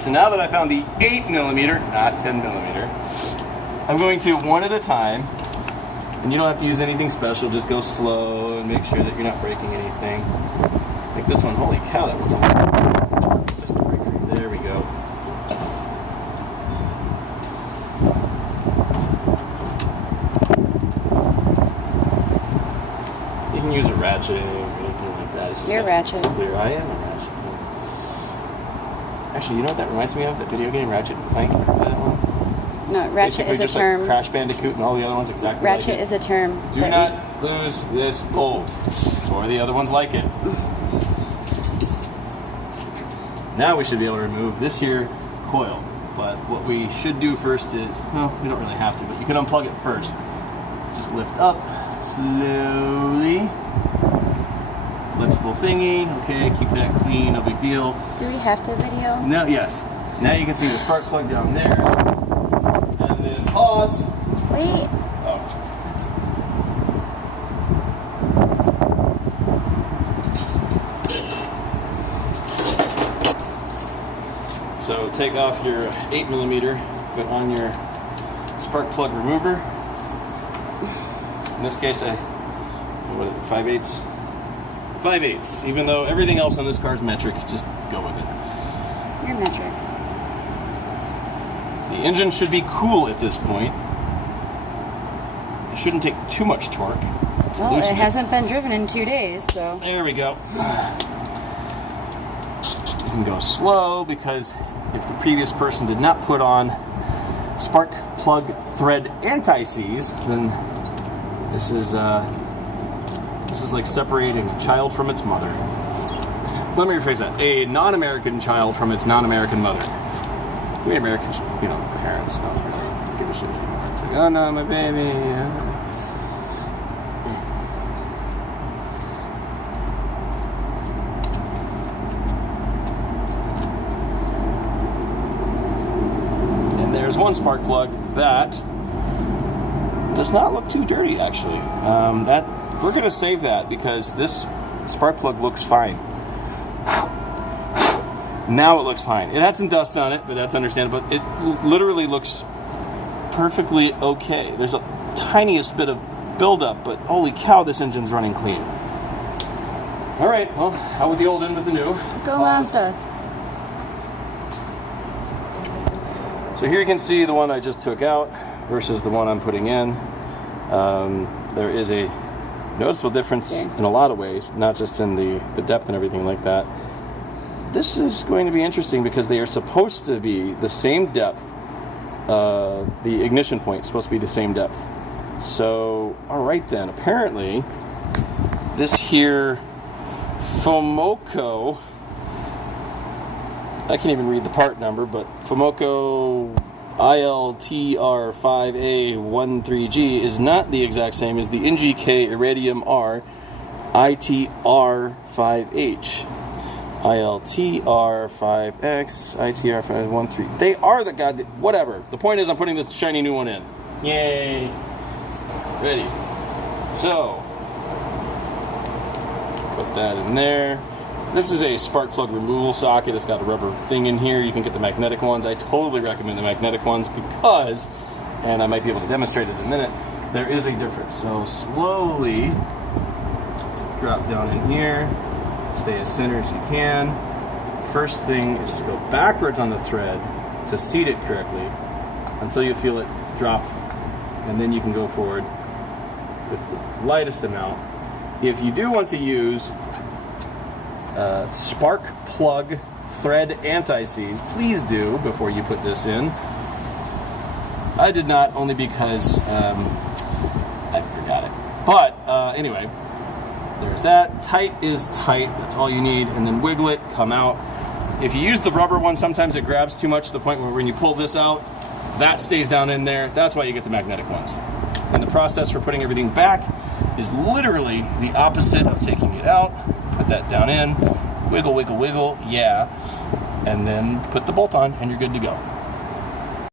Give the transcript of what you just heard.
so now that I found the 8mm, not 10mm, I'm going to one at a time, and you don't have to use anything special, just go slow and make sure that you're not breaking anything. Like this one, holy cow, that one's on just to break free. There we go. You can use a ratchet or anything like that. It's just You're ratchet. Clear. I am a ratchet. Actually, you know what that reminds me of? That video game, Ratchet and Clank. Remember that one? No, ratchet Basically is a just term. Like Crash Bandicoot and all the other ones exactly Ratchet like it. is a term. Do not lose this gold, or the other ones like it. Now we should be able to remove this here coil. But what we should do first is, well, we don't really have to, but you can unplug it first. Just lift up, slowly. Flexible thingy, okay, keep that clean, no big deal. Do we have to video? Now, yes. Now you can see the spark plug down there. And then pause. Wait. Oh. So take off your 8mm, put on your spark plug remover. In this case, what is it, 5/8? 5/8, even though everything else on this car is metric, just go with it. You're metric. The engine should be cool at this point. It shouldn't take too much torque. Well, it hasn't been driven in 2 days, so. There we go. You can go slow because if the previous person did not put on spark plug thread anti-seize, then this is like separating a child from its mother. Let me rephrase that. A non-American child from its non-American mother. We Americans, you know, parents don't really give a shit. It's like, oh no, my baby. And there's one spark plug that does not look too dirty, actually. We're going to save that because this spark plug looks fine. Now it looks fine. It had some dust on it, but that's understandable. It literally looks perfectly okay. There's a tiniest bit of buildup, but holy cow, this engine's running clean. All right, well, out with the old, in with the new. Go Mazda. So here you can see the one I just took out versus the one I'm putting in. There is a noticeable difference in a lot of ways, not just in the depth and everything like that. This is going to be interesting because they are supposed to be the same depth. The ignition point is supposed to be the same depth. So, all right then. Apparently, this here Fomoco, I can't even read the part number, but Fomoco ILTR5A13G is not the exact same as the NGK Iridium R ITR5H. ILTR5X, ITR513. They are the goddamn... Whatever. The point is I'm putting this shiny new one in. Yay. Ready. So, put that in there. This is a spark plug removal socket. It's got a rubber thing in here. You can get the magnetic ones. I totally recommend the magnetic ones because, and I might be able to demonstrate it in a minute, there is a difference. So slowly drop down in here. Stay as center as you can. First thing is to go backwards on the thread to seat it correctly until you feel it drop, and then you can go forward with the lightest amount. If you do want to use spark plug thread anti-seize, please do before you put this in. I did not, only because I forgot it. But anyway, there's that. Tight is tight. That's all you need. And then wiggle it, come out. If you use the rubber one, sometimes it grabs too much to the point where when you pull this out, that stays down in there. That's why you get the magnetic ones. And the process for putting everything back is literally the opposite of taking it out. Put that down in. Wiggle, wiggle, wiggle. Yeah. And then put the bolt on and you're good to go.